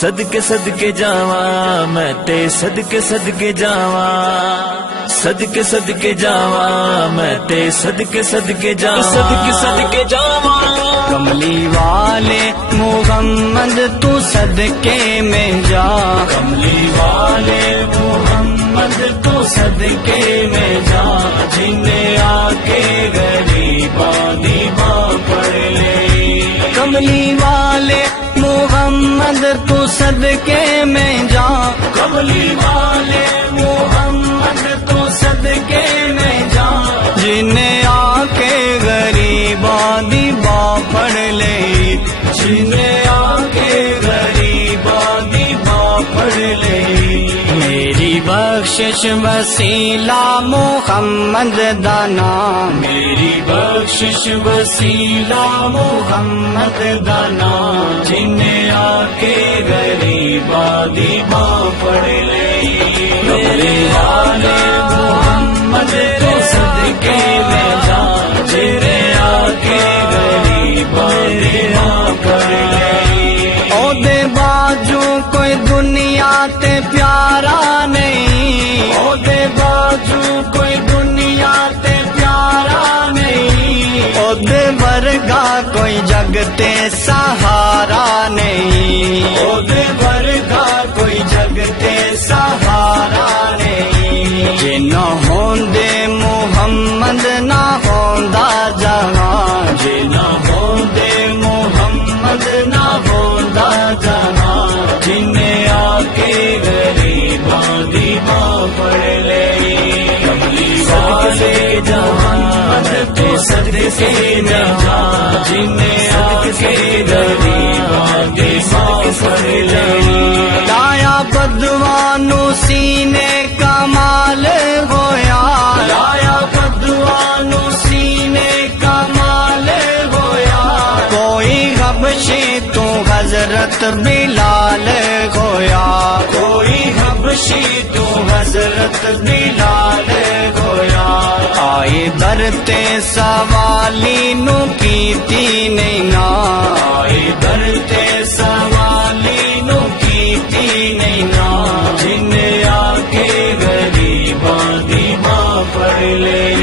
صدقے صدقے جاواں میں تے صدقے صدقے جاواں، صدقے صدقے جاواں میں تے صدقے صدقے جاواں، صدقے صدقے جاواں کملی والے محمد تو صدقے میں جا، کملی والے محمد تو صدقے میں جا، جنہیں آ کے غریباں دی باں پڑھ لے، کملی والے محمد تو صدقے میں جا، کملی والے محمد تو صدقے میں جا، جنہیں آ کے غریباں دی باں پڑھ لے، جنہیں آ کے غریباں دی باں پڑھ لے، میری بخشش وسیلہ محمد دا نام، میری بخشش وسیلہ محمد دا نام، جنہیں آ کے غریباں دی باں پڑھ لے، میرے والے محمد تو صدقے میں جا، جنہیں آ کے غریباں دی باں پڑھ لے، او دے باجو کوئی دنیا تے پیارا نہیں، او دے باجو کوئی دنیا تے پیارا نہیں، او دے ورگا کوئی جگ تے سہارا نہیں، او دے ورگا کوئی جگ تے سہارا نہیں، جے نہ ہوندے محمد نہ ہوندا جہاں، جے نہ ہوندے محمد نہ ہوندا جہاں، جنہیں آ کے غریباں دی باں پڑھ لے، کملی والے محمد تو صدقے میں جا، جنہیں آ کے غریباں دی باں پڑھ لے، لایا بدوانو سینے کمال ہویا، لایا بدوانو سینے کمال ہویا، کوئی حبشی تو حضرت بلال ہویا، کوئی حبشی تو حضرت بلال ہویا، آئے درتے سوالی نو کیتی نہیں نا، آئے درتے سوالی نو کیتی نہیں نا، جنہیں آ کے غریباں دی باں پڑھ لے،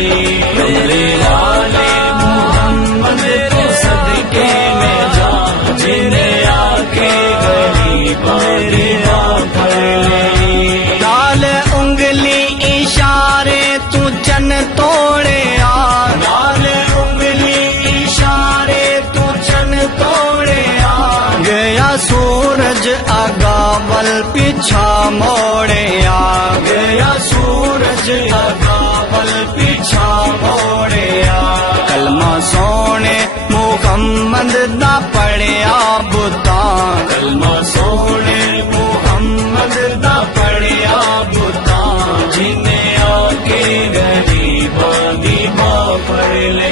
میرے والے محمد تو صدقے میں جا، جنہیں آ کے غریباں دی باں پڑھ لے، لال انگلی اشارے تو چن توڑے آ، لال انگلی اشارے تو چن توڑے آ، گیا سورج اگاول پیچھا موڑے آ، گیا سورج اگاول پیچھا موڑے آ، کلمہ سونے محمد دا پڑھیا بتاں، کلمہ سونے محمد دا پڑھیا بتاں، جنہیں آ کے غریباں دی باں پڑھ لے،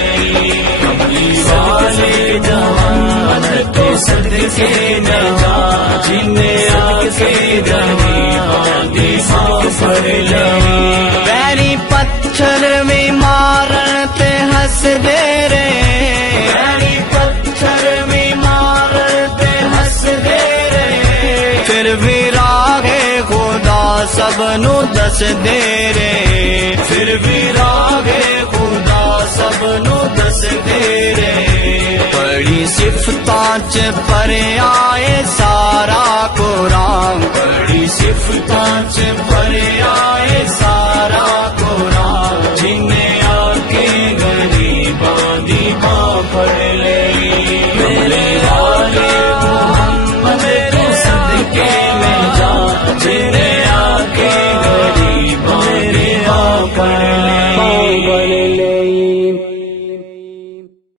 کملی والے جوان تو صدقے میں جا، جنہیں آ کے غریباں دی باں پڑھ لے، پیری پتھر بھی مارن تے ہس دے رے، پیری پتھر بھی مارن تے ہس دے رے، پھر بھی راہ خدا سب نو دس دے رے، پھر بھی راہ خدا سب نو دس دے رے، بڑی صفتاں چ پر آئے سارا